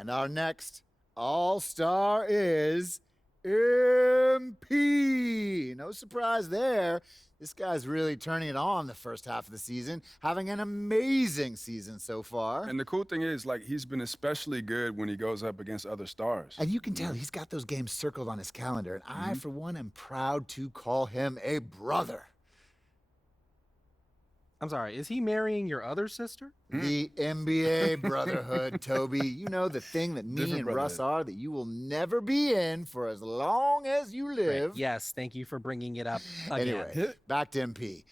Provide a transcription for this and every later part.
And our next All-Star is MP. No surprise there. This guy's really turning it on the first half of the season, having an amazing season so far. And the cool thing is, like, he's been especially good when he goes up against other stars. And you can tell he's got those games circled on his calendar. And I, for one, am proud to call him a brother. I'm sorry, is he marrying your other sister? The NBA brotherhood, Toby. You know, the thing that me Different and Russ are that you will never be in for as long as you live. Right. Yes, thank you for bringing it up again. Anyway, back to MP.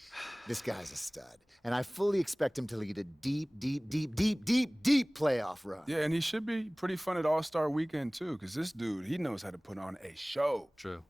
This guy's a stud. And I fully expect him to lead a deep playoff run. Yeah, and he should be pretty fun at All-Star Weekend, too, because this dude, he knows how to put on a show. True.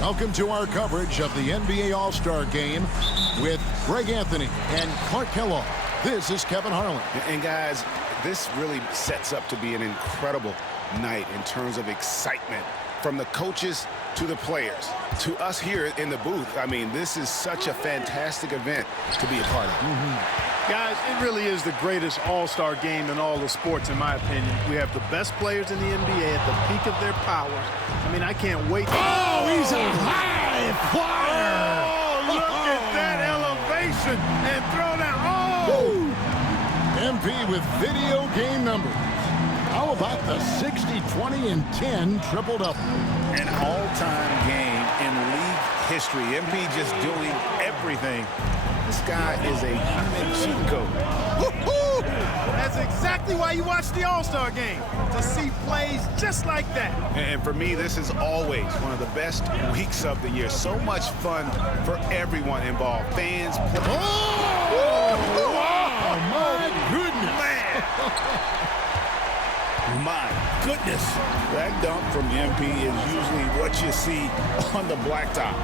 Welcome to our coverage of the NBA All-Star Game with Greg Anthony and Clark Kellogg. This is Kevin Harlan. And guys, this really sets up to be an incredible night in terms of excitement from the coaches to the players to us here in the booth. I mean, this is such a fantastic event to be a part of. Guys, it really is the greatest all-star game in all the sports, in my opinion. We have the best players in the NBA at the peak of their powers. I mean, I can't wait. Oh, he's a high flyer! Oh, look at that elevation and throw down. Oh! MP with video game numbers. How about the 60, 20, and 10 triple-double? An all-time game in league history. MP just doing everything. This guy is a human cheat code. As exactly why you watch the All-Star game, to see plays just like that. And for me, this is always one of the best weeks of the year. So much fun for everyone involved. Fans. Oh, my goodness. My goodness. That dunk from MP is usually what you see on the blacktop.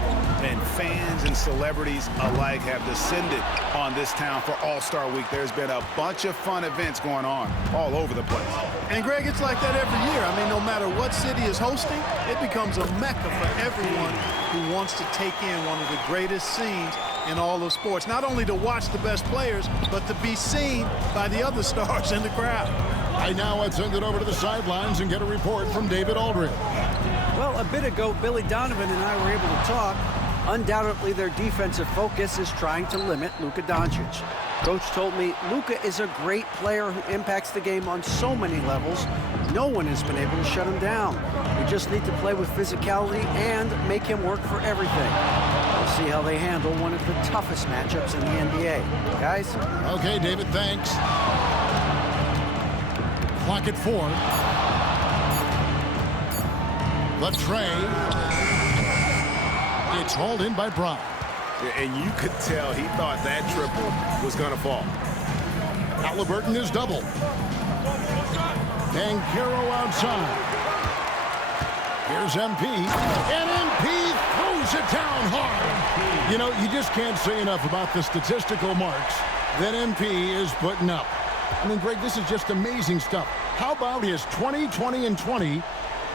And fans and celebrities alike have descended on this town for All-Star Week. There's been a bunch of fun events going on all over the place. And, Greg, it's like that every year. I mean, no matter what city is hosting, it becomes a mecca for everyone who wants to take in one of the greatest scenes in all of sports. Not only to watch the best players, but to be seen by the other stars in the crowd. Right now, let's send it over to the sidelines and get a report from David Aldridge. Well, a bit ago, Billy Donovan and I were able to talk. Undoubtedly, their defensive focus is trying to limit Luka Doncic. Coach told me Luka is a great player who impacts the game on so many levels. No one has been able to shut him down. We just need to play with physicality and make him work for everything. We'll see how they handle one of the toughest matchups in the NBA. Guys? Okay, David, thanks. Clock at 4. The tray. It's hauled in by Brown. And you could tell he thought that triple was going to fall. Halliburton is double. Banchero outside. Here's MP. And MP throws it down hard. You know, you just can't say enough about the statistical marks that MP is putting up. I mean, Greg, this is just amazing stuff. How about his 20, 20, and 20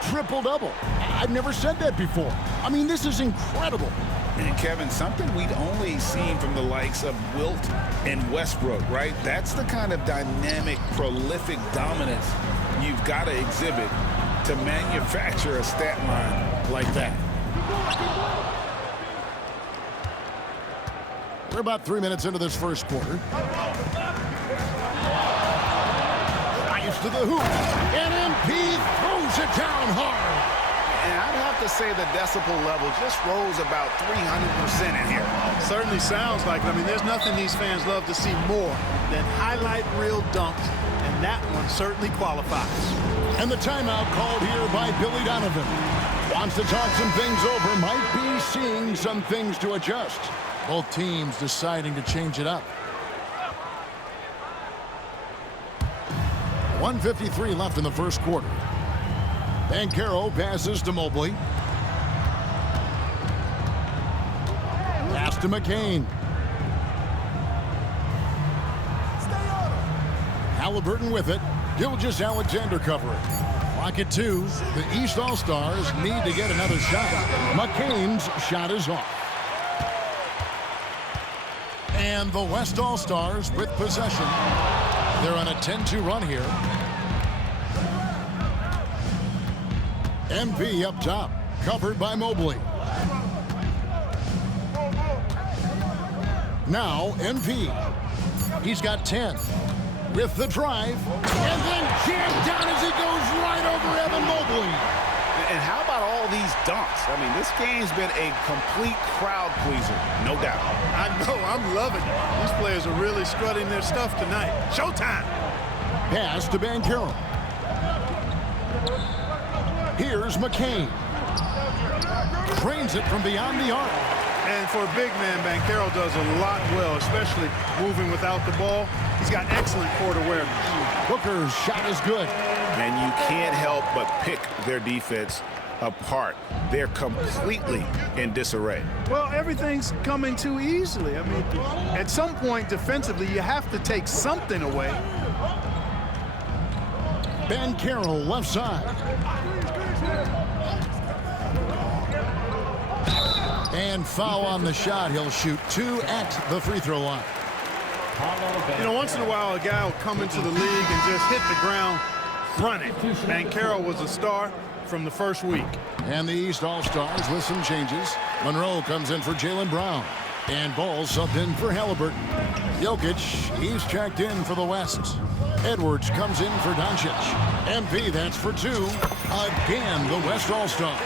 triple-double? I've never said that before. I mean, this is incredible. And Kevin, something we'd only seen from the likes of Wilt and Westbrook, right? That's the kind of dynamic, prolific dominance you've got to exhibit to manufacture a stat line like that. We're about 3 minutes into this first quarter. Fires to the hoop. And MP throws it down hard. And I'd have to say the decibel level just rose about 300% in here. Certainly sounds like it. I mean, there's nothing these fans love to see more than highlight reel dunks, and that one certainly qualifies. And the timeout called here by Billy Donovan. Wants to talk some things over, might be seeing some things to adjust. Both teams deciding to change it up. 1:53 left in the first quarter. Banchero passes to Mobley. Pass to McCain. Halliburton with it. Gilgeous-Alexander covering. Clock at 2. The East All-Stars need to get another shot. McCain's shot is off. And the West All-Stars with possession. They're on a 10-2 run here. MP up top, covered by Mobley. Now MP. He's got 10. With the drive, and then jammed down as he goes right over Evan Mobley. And how about all these dunks? I mean, this game's been a complete crowd pleaser, no doubt. I know, I'm loving it. These players are really strutting their stuff tonight. Showtime. Pass to Banchero. Here's McCain. Trains it from beyond the arc. And for a big man, Banchero does a lot well, especially moving without the ball. He's got excellent court awareness. Booker's shot is good. And you can't help but pick their defense apart. They're completely in disarray. Well, everything's coming too easily. I mean, at some point defensively, you have to take something away. Banchero left side. And foul on the shot. He'll shoot 2 at the free throw line. You know, once in a while, a guy will come into the league and just hit the ground running. Banchero was a star from the first week. And the East All-Stars with some changes. Monroe comes in for Jaylen Brown. And Ball subbed in for Halliburton. Jokic, he's checked in for the West. Edwards comes in for Doncic. MP, that's for 2. Again, the West All-Stars.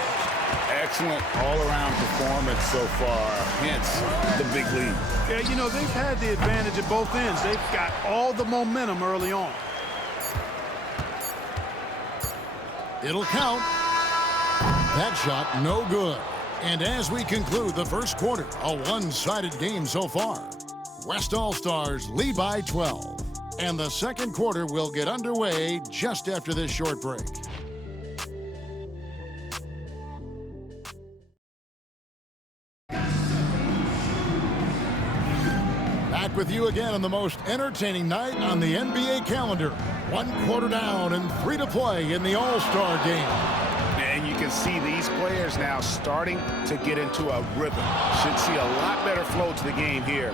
Excellent all-around performance so far, hence the big lead. Yeah, you know, they've had the advantage at both ends. They've got all the momentum early on. It'll count. That shot no good. And as we conclude the first quarter, a one-sided game so far. West All-Stars lead by 12. And the second quarter will get underway just after this short break. Back with you again on the most entertaining night on the NBA calendar. 1 quarter down and 3 to play in the All-Star game. And you can see these players now starting to get into a rhythm. Should see a lot better flow to the game here.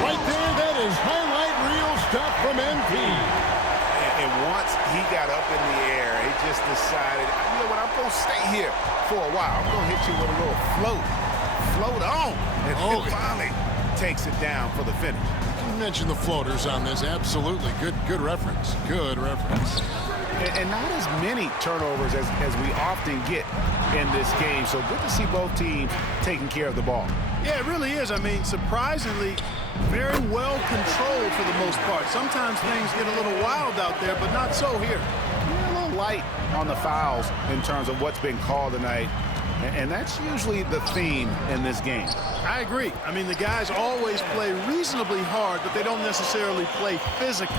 Right there, that is highlight reel stuff from MP. And once he got up in the air, he just decided, you know what, I'm going to stay here for a while. I'm going to hit you with a little float. Float on. And finally takes it down for the finish. You mentioned the floaters on this. Absolutely. Good reference. Good reference. And not as many turnovers as we often get in this game. So good to see both teams taking care of the ball. Yeah, it really is. I mean, surprisingly, very well controlled for the most part. Sometimes things get a little wild out there, but not so here. Yeah, a little light on the fouls in terms of what's been called tonight. And that's usually the theme in this game. I agree. I mean, the guys always play reasonably hard, but they don't necessarily play physically,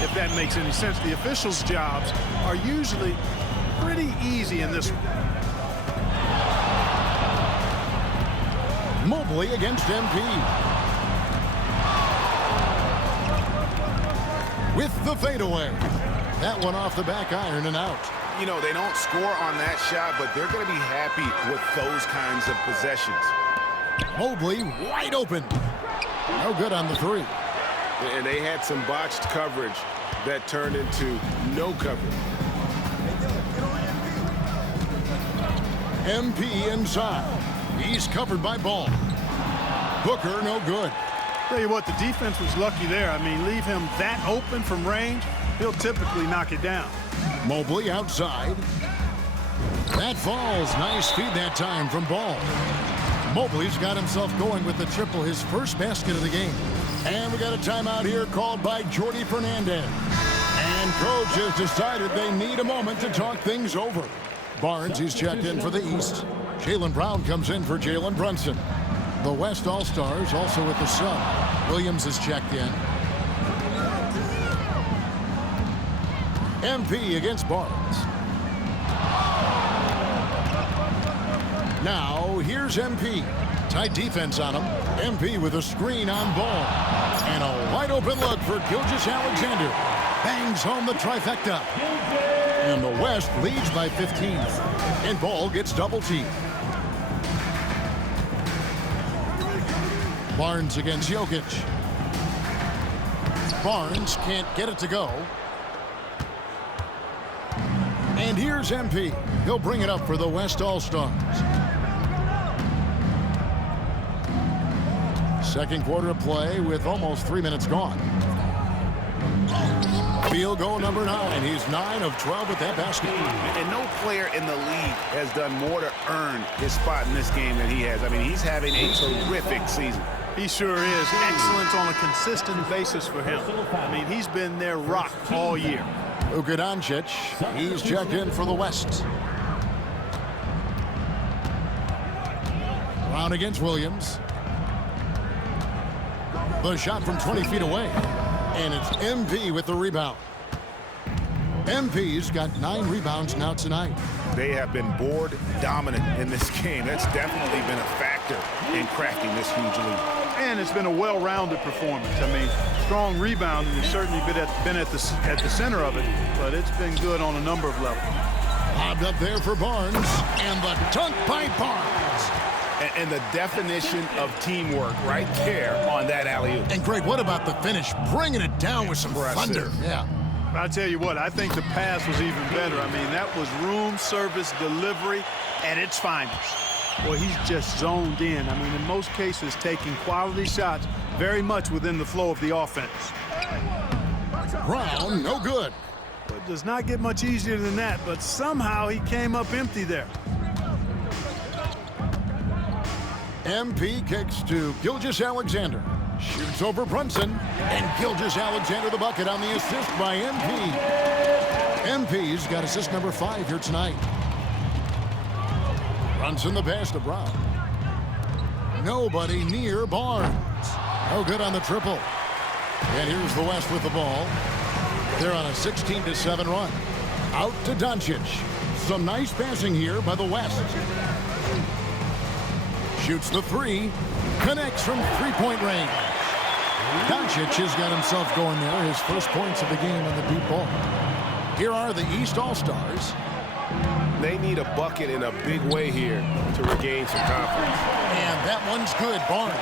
if that makes any sense. The officials' jobs are usually pretty easy in this one. Mobley against MP. With the fadeaway. That one off the back iron and out. You know, they don't score on that shot, but they're going to be happy with those kinds of possessions. Mobley wide open. No good on the three. And they had some botched coverage that turned into no coverage. MP inside. He's covered by Ball. Booker no good. Tell you what, the defense was lucky there. I mean, leave him that open from range, he'll typically knock it down. Mobley outside. That falls. Nice feed that time from Ball. Mobley's got himself going with the triple, his first basket of the game. And we got a timeout here called by Jordi Fernandez. And coach has decided they need a moment to talk things over. Barnes, he's checked in for the East. Jaylen Brown comes in for Jalen Brunson. The West All-Stars also with the sub. Williams is checked in. MP against Barnes. Now, here's MP. Tight defense on him. MP with a screen on Ball. And a wide open look for Gilgeous-Alexander. Bangs home the trifecta. And the West leads by 15. And Ball gets double teamed. Barnes against Jokic. Barnes can't get it to go. And here's MP. He'll bring it up for the West All-Stars. Second quarter of play with almost 3 minutes gone. Field goal number 9. He's 9 of 12 with that basket. And no player in the league has done more to earn his spot in this game than he has. I mean, he's having a terrific season. He sure is. Excellent on a consistent basis for him. I mean, he's been their rock all year. Luka Doncic, he's checked in for the West. Brown against Williams. The shot from 20 feet away. And it's MP with the rebound. MP's got 9 rebounds now tonight. They have been board dominant in this game. That's definitely been a factor in cracking this huge lead. And it's been a well-rounded performance. I mean, strong rebounding has certainly been at the center of it, but it's been good on a number of levels. Lobbed up there for Barnes, and the dunk by Barnes. And the definition of teamwork right there on that alley-oop. And Greg, what about the finish? Bringing it down with some thunder. Yeah. I'll tell you what, I think the pass was even better. I mean, that was room service delivery at its finest. Boy, he's just zoned in. I mean, in most cases, taking quality shots very much within the flow of the offense. Brown, no good. It does not get much easier than that, but somehow he came up empty there. MP kicks to Gilgeous-Alexander. Shoots over Brunson. And Gilgeous-Alexander the bucket on the assist by MP. MP's got assist number 5 here tonight. Runs in the pass to Brown. Nobody near Barnes. No good on the triple. And here's the West with the ball. They're on a 16-7 run. Out to Doncic. Some nice passing here by the West. Shoots the 3. Connects from three-point range. Doncic has got himself going there. His first points of the game on the deep ball. Here are the East All-Stars. They need a bucket in a big way here to regain some confidence. And that one's good, Barnes.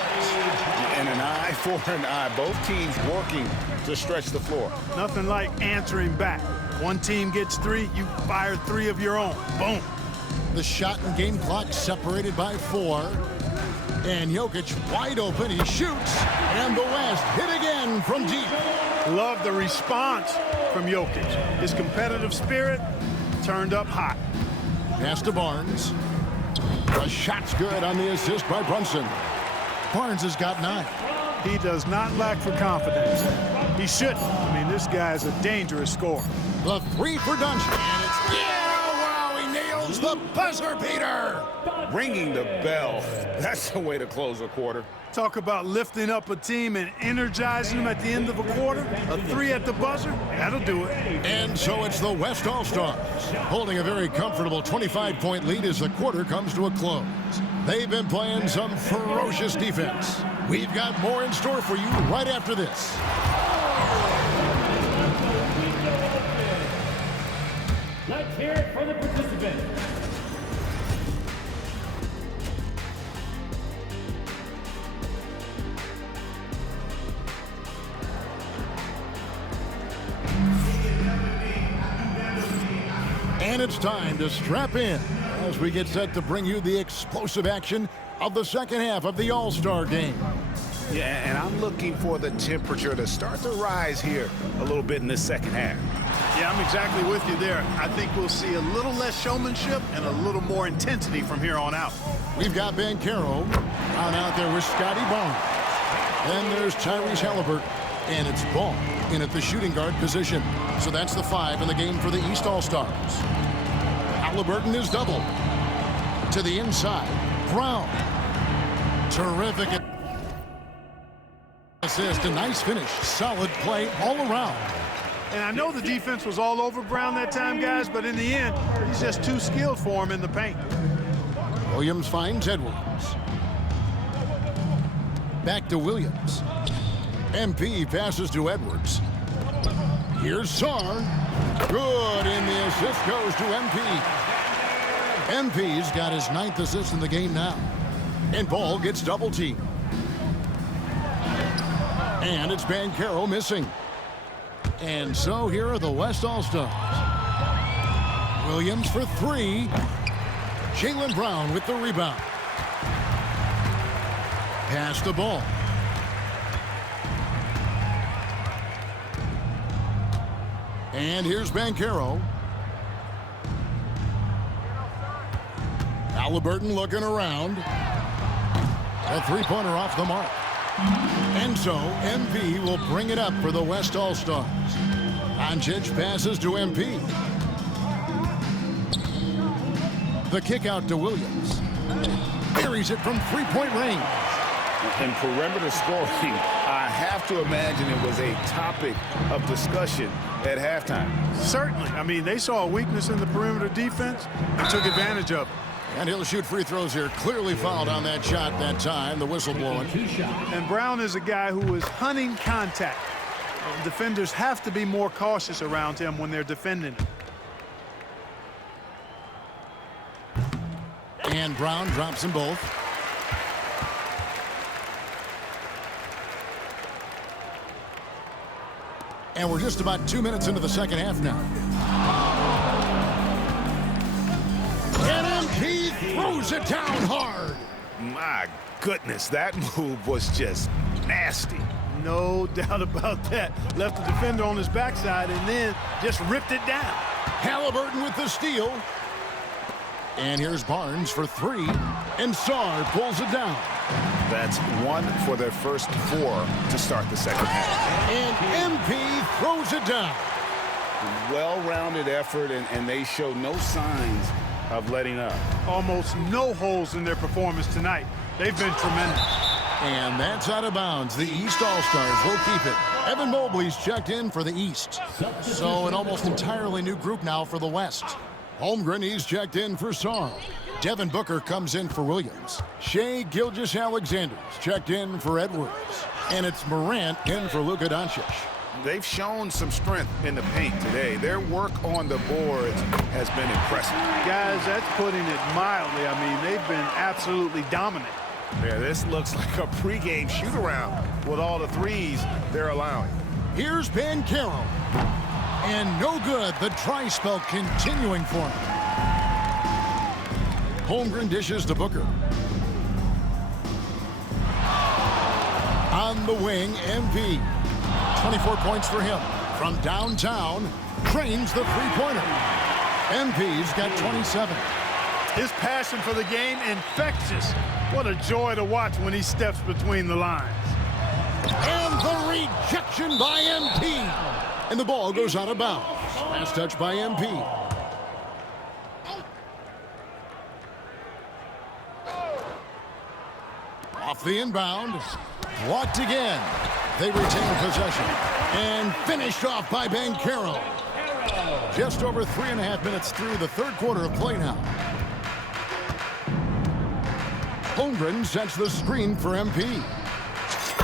And an eye for an eye. Both teams working to stretch the floor. Nothing like answering back. One team gets 3, you fire 3 of your own. Boom. The shot and game clock separated by 4. And Jokic wide open. He shoots. And the West hit again from deep. Love the response from Jokic. His competitive spirit turned up hot. Pass to Barnes. The shot's good on the assist by Brunson. Barnes has got 9. He does not lack for confidence. He shouldn't. I mean, this guy is a dangerous scorer. The 3 for Doncic. And it's, yeah, wow, he nails the buzzer beater. Ringing the bell. That's the way to close a quarter. Talk about lifting up a team and energizing them at the end of a quarter. A 3 at the buzzer, that'll do it. And so it's the West All-Stars holding a very comfortable 25-point lead as the quarter comes to a close. They've been playing some ferocious defense. We've got more in store for you right after this. Let's hear it for the participants. And it's time to strap in as we get set to bring you the explosive action of the second half of the All-Star game. Yeah, and I'm looking for the temperature to start to rise here a little bit in this second half. Yeah, I'm exactly with you there. I think we'll see a little less showmanship and a little more intensity from here on out. We've got Banchero down out there with Scotty Barnes. Then there's Tyrese Halliburton. And it's Ball in at the shooting guard position. So that's the 5 in the game for the East All-Stars. Halliburton is double. To the inside. Brown. Terrific assist. A nice finish. Solid play all around. And I know the defense was all over Brown that time, guys, but in the end, he's just too skilled for him in the paint. Williams finds Edwards. Back to Williams. MP passes to Edwards. Here's Sarr. Good, and the assist goes to MP. MP's got his 9th assist in the game now. And Ball gets double teamed. And it's Banchero missing. And so here are the West All-Stars. Williams for 3. Jaylen Brown with the rebound. Pass the ball. And here's Banchero. Halliburton looking around. A 3-pointer off the mark. And so MP will bring it up for the West All-Stars. Doncic passes to MP. The kick out to Williams. Buries it from 3-point range. In perimeter scoring, I have to imagine it was a topic of discussion at halftime. Certainly. I mean, they saw a weakness in the perimeter defense and took advantage of it. And he'll shoot free throws here. Clearly fouled on that shot that time. The whistle blowing. And Brown is a guy who is hunting contact. Defenders have to be more cautious around him when they're defending him. And Brown drops them both. And we're just about 2 minutes into the second half now. And MP throws it down hard. My goodness, that move was just nasty. No doubt about that. Left the defender on his backside and then just ripped it down. Halliburton with the steal. And here's Barnes for 3. And Sarr pulls it down. That's 1 for their first 4 to start the second half. And MP throws it down. well-rounded effort, and they show no signs of letting up. Almost no holes in their performance tonight. They've been tremendous. And that's out of bounds. The East All-Stars will keep it. Evan Mobley's checked in for the East. So an almost entirely new group now for the West. Holmgren, he's checked in for Song. Devin Booker comes in for Williams. Shai Gilgeous-Alexander's checked in for Edwards. And it's Morant in for Luka Doncic. They've shown some strength in the paint today. Their work on the boards has been impressive. Guys, that's putting it mildly. I mean, they've been absolutely dominant. Yeah, this looks like a pregame shoot-around with all the threes they're allowing. Here's Banchero. And no good. The dry spell continuing for him. Holmgren dishes to Booker. On the wing, MP. 24 points for him. From downtown, drains the three-pointer. MP's got 27. His passion for the game, infectious. What a joy to watch when he steps between the lines. And the rejection by MP. And the ball goes out of bounds. Last touch by MP. Off the inbound. Blocked again. They retain possession. And finished off by Banchero. Just over 3.5 minutes through the third quarter of play now. Holmgren sets the screen for MP.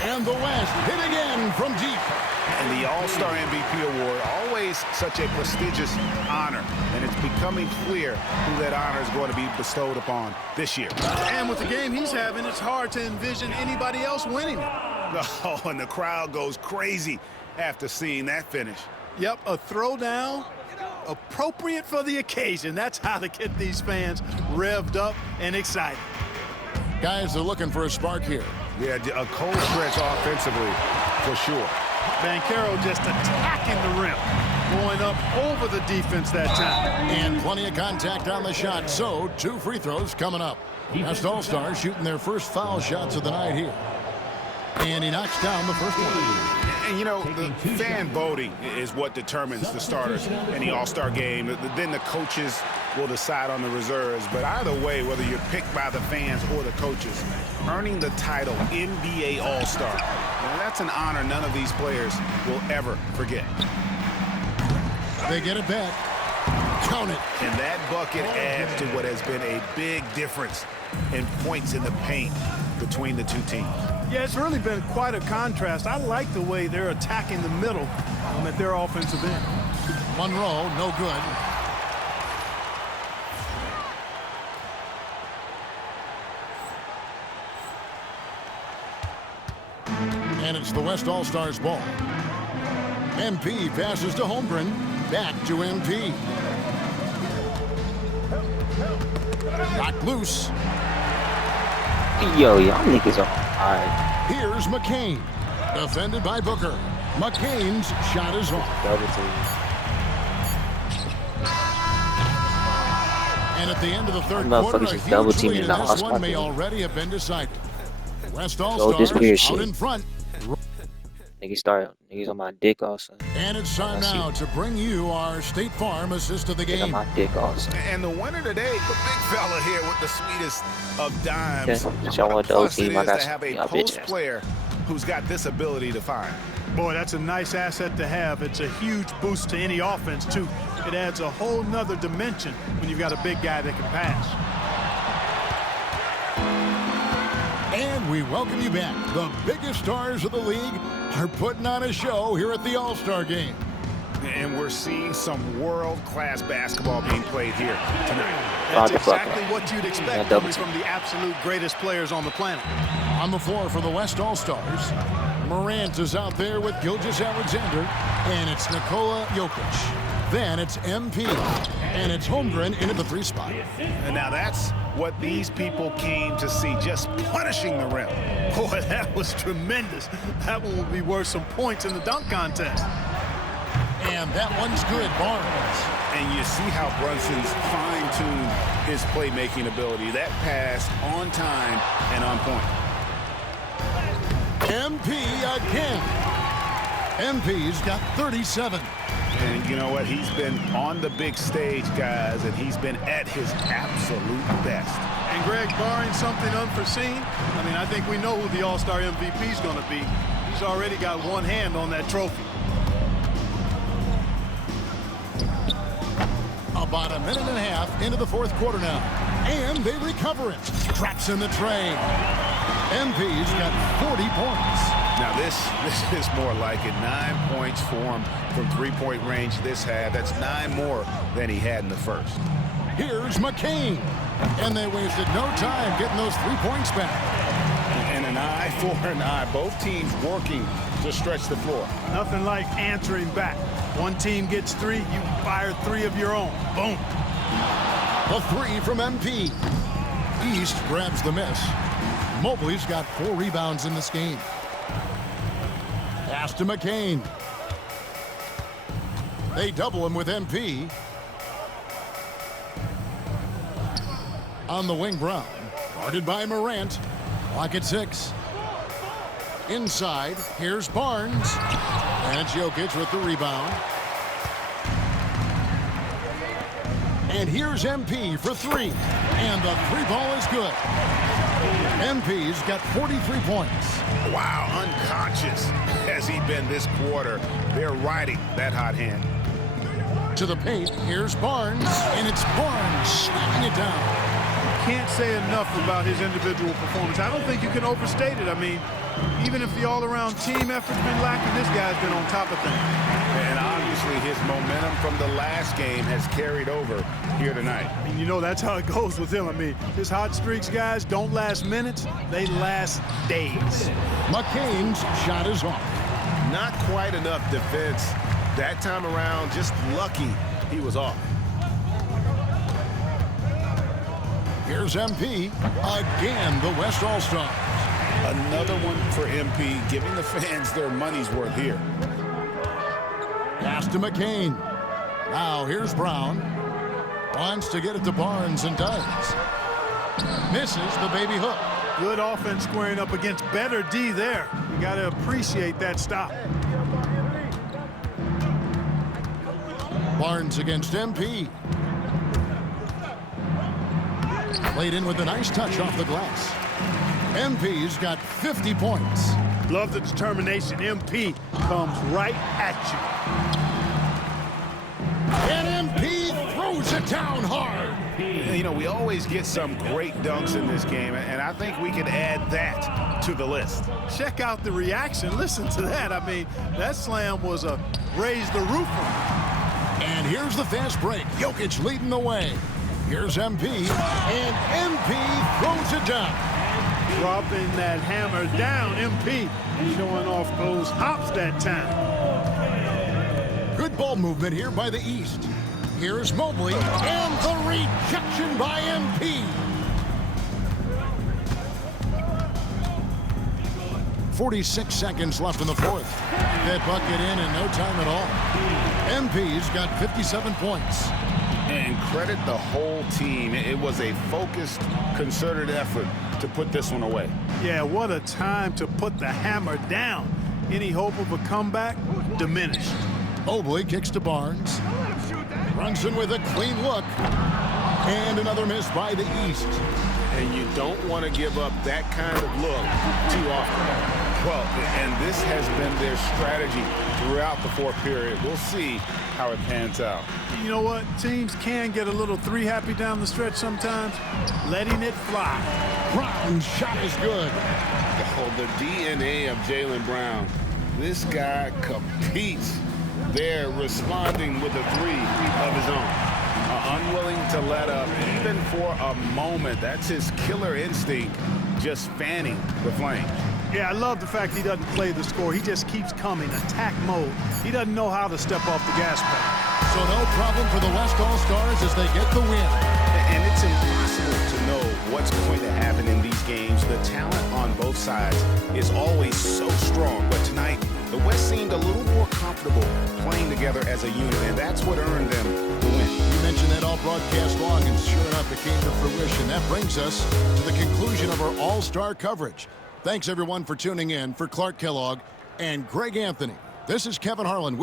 And the West hit again from deep. And the All-Star MVP award, always such a prestigious honor. And it's becoming clear who that honor is going to be bestowed upon this year. And with the game he's having, it's hard to envision anybody else winning it. Oh, and the crowd goes crazy after seeing that finish. Yep, a throwdown appropriate for the occasion. That's how to get these fans revved up and excited. Guys are looking for a spark here. Yeah, a cold stretch offensively, for sure. Banchero just attacking the rim, going up over the defense that time. And plenty of contact on the shot, so 2 free throws coming up. West All-Stars shooting their first foul shots of the night here. And he knocks down the first one. And, you know, the fan voting is what determines the starters in the All-Star game. Then the coaches will decide on the reserves. But either way, whether you're picked by the fans or the coaches, earning the title NBA All-Star, that's an honor none of these players will ever forget. They get it back. Count it. And that bucket adds to what has been a big difference in points in the paint between the two teams. Yeah, it's really been quite a contrast. I like the way they're attacking the middle at their offensive end. Monroe, no good. And it's the West All-Stars ball. MP passes to Holmgren. Back to MP. Knocked loose. Yo, y'all niggas are alright. Here's McCain. Defended by Booker. McCain's shot is off. Double team. And at the end of the third Motherfuckers quarter, a just double huge teaming lead in the this All-Star one may game. already have been decided. West Yo, All-Stars this weird out shit. in front. Niggas on my dick also. And it's time now to bring you our State Farm assist of the Niggas on game. my dick also. And the winner today, the big fella here with the sweetest of dimes. Okay, y'all What want a the old plus it team, I is got to have a y'all post bitch ass. player who's got this ability to fire. Boy, that's a nice asset to have. It's a huge boost to any offense, too. It adds a whole nother dimension when you've got a big guy that can pass. And we welcome you back. The biggest stars of the league are putting on a show here at the All-Star Game. And we're seeing some world-class basketball being played here tonight. That's the fuck exactly up. what you'd expect Yeah, double coming from the absolute greatest players on the planet. On the floor for the West All-Stars, Morant is out there with Gilgeous-Alexander, and it's Nikola Jokic. Then it's MP, and it's Holmgren into the 3 spot. And now that's what these people came to see, just punishing the rim. Boy, that was tremendous. That one will be worth some points in the dunk contest. And that one's good, Barnes. And you see how Brunson's fine-tuned his playmaking ability. That pass on time and on point. MP again. MP's got 37. And you know what? He's been on the big stage, guys, and he's been at his absolute best. And Greg, barring something unforeseen, I mean, I think we know who the All-Star MVP is going to be. He's already got one hand on that trophy. About a minute and a half into the fourth quarter now. And they recover it. Traps in the train. MP's got 40 points. Now this is more like it. 9 points for him from three-point range this half. That's 9 more than he had in the first. Here's McCain. And they wasted no time getting those 3 points back. And an eye for an eye. Both teams working to stretch the floor. Nothing like answering back. One team gets 3, you fire 3 of your own. Boom. A 3 from MP. East grabs the miss. Mobley's got 4 rebounds in this game. Pass to McCain. They double him with MP. On the wing, Brown. Guarded by Morant. Clock at 6. Inside, here's Barnes. And Jokic with the rebound. And here's MP for 3. And the 3-ball is good. MP's got 43 points. Wow, unconscious has he been this quarter. They're riding that hot hand. To the paint, here's Barnes. And it's Barnes slapping it down. Can't say enough about his individual performance. I don't think you can overstate it. I mean, even if the all-around team effort's been lacking, this guy's been on top of things. And obviously his momentum from the last game has carried over here tonight. And you know that's how it goes with him. I mean, his hot streaks, guys, don't last minutes. They last days. McCain's shot is off. Not quite enough defense that time around. Just lucky he was off. Here's MP. Again, the West All-Stars. Another one for MP, giving the fans their money's worth here. Pass to McCain. Now here's Brown. Wants to get it to Barnes and does. Misses the baby hook. Good offense squaring up against better D there. You got to appreciate that stop. Barnes against MP. Played in with a nice touch off the glass. MP's got 50 points. Love the determination. MP comes right at you. And MP throws it down hard. You know, we always get some great dunks in this game, and I think we can add that to the list. Check out the reaction. Listen to that. I mean, that slam was a raise the roof on. And here's the fast break. Jokic leading the way. Here's MP, and MP throws it down. Dropping that hammer down, MP showing off those hops that time. Good ball movement here by the East. Here's Mobley, and the rejection by MP. 46 seconds left in the fourth. That bucket in no time at all. MP's got 57 points. And credit the whole team. It was a focused, concerted effort to put this one away. Yeah, what a time to put the hammer down. Any hope of a comeback? Diminished. Mobley kicks to Barnes. Brunson with a clean look. And another miss by the East. And you don't want to give up that kind of look too often. Well, and this has been their strategy throughout the fourth period. We'll see how it pans out. You know what? Teams can get a little three happy down the stretch sometimes. Letting it fly. Brown's shot is good. Oh, the DNA of Jaylen Brown. This guy competes. They're responding with a 3 of his own. Unwilling to let up even for a moment. That's his killer instinct, just fanning the flames. Yeah, I love the fact he doesn't play the score. He just keeps coming, attack mode. He doesn't know how to step off the gas pedal. So no problem for the West All-Stars as they get the win. And it's impossible to know what's going to happen in these games. The talent on both sides is always so strong. But tonight, the West seemed a little more comfortable playing together as a unit, and that's what earned them the win. You mentioned that all broadcast long, and sure enough, it came to fruition. That brings us to the conclusion of our All-Star coverage. Thanks, everyone, for tuning in. For Clark Kellogg and Greg Anthony, this is Kevin Harlan.